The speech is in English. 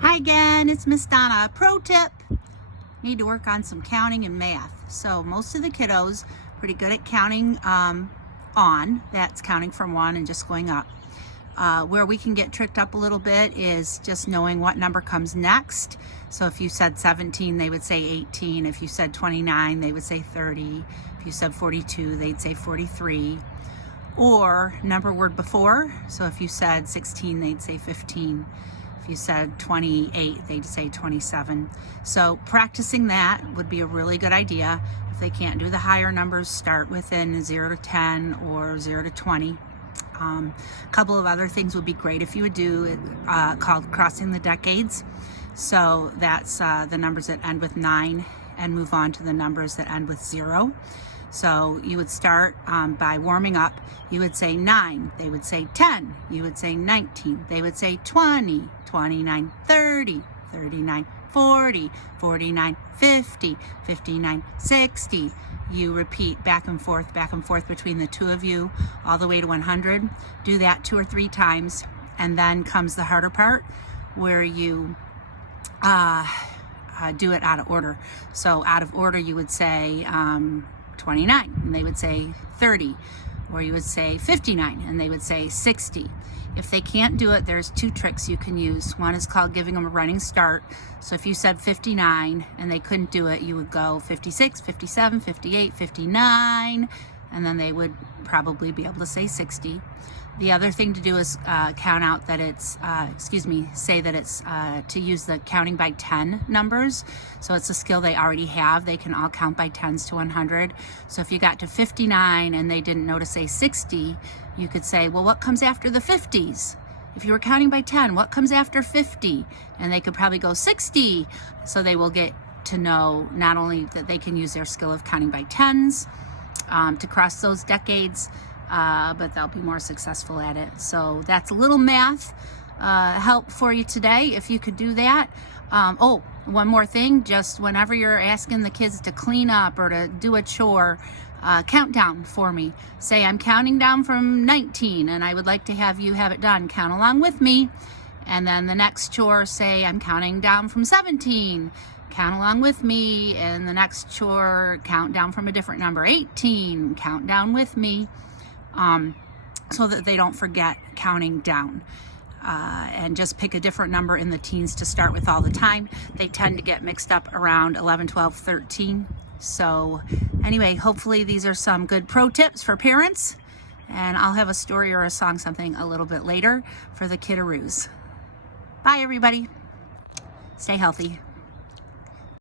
Hi again, it's Miss Donna. Pro tip, need to work on some counting and math. So most of the kiddos pretty good at counting that's counting from 1 and just going up. Where we can get tricked up a little bit is just knowing what number comes next. So if you said 17, they would say 18. If you said 29, they would say 30. If you said 42, they'd say 43. Or number word before. So if you said 16, they'd say 15. If you said 28, they'd say 27. So practicing that would be a really good idea. If they can't do the higher numbers, start within 0 to 10 or 0 to 20. A couple of other things would be great if you would do it called crossing the decades. So that's the numbers that end with 9 and move on to the numbers that end with 0. So you would start by warming up. You would say 9, they would say 10, you would say 19, they would say 20, 29, 30, 39, 40, 49, 50, 59, 60. You repeat back and forth between the two of you all the way to 100. Do that 2 or 3 times, and then comes the harder part where you do it out of order. So out of order, you would say 29 and they would say 30, or you would say 59 and they would say 60. If they can't do it, there's 2 tricks you can use. One is called giving them a running start. So if you said 59 and they couldn't do it, you would go 56, 57, 58, 59, and then they would probably be able to say 60. The other thing to do is count out that it's, say that it's to use the counting by 10 numbers. So it's a skill they already have. They can all count by 10s to 100. So if you got to 59 and they didn't know to say 60, you could say, well, what comes after the 50s? If you were counting by 10, what comes after 50? And they could probably go 60. So they will get to know not only that they can use their skill of counting by 10s to cross those decades, but they'll be more successful at it. So that's a little math help for you today, if you could do that. Oh, one more thing, just whenever you're asking the kids to clean up or to do a chore, count down for me. Say, I'm counting down from 19 and I would like to have you have it done. Count along with me. And then the next chore, say, I'm counting down from 17. Count along with me. And the next chore, count down from a different number. 18, count down with me. So that they don't forget counting down. And just pick a different number in the teens to start with all the time. They tend to get mixed up around 11, 12, 13. So anyway, hopefully these are some good pro tips for parents. And I'll have a story or a song, something a little bit later for the kiddaroos. Bye, everybody. Stay healthy.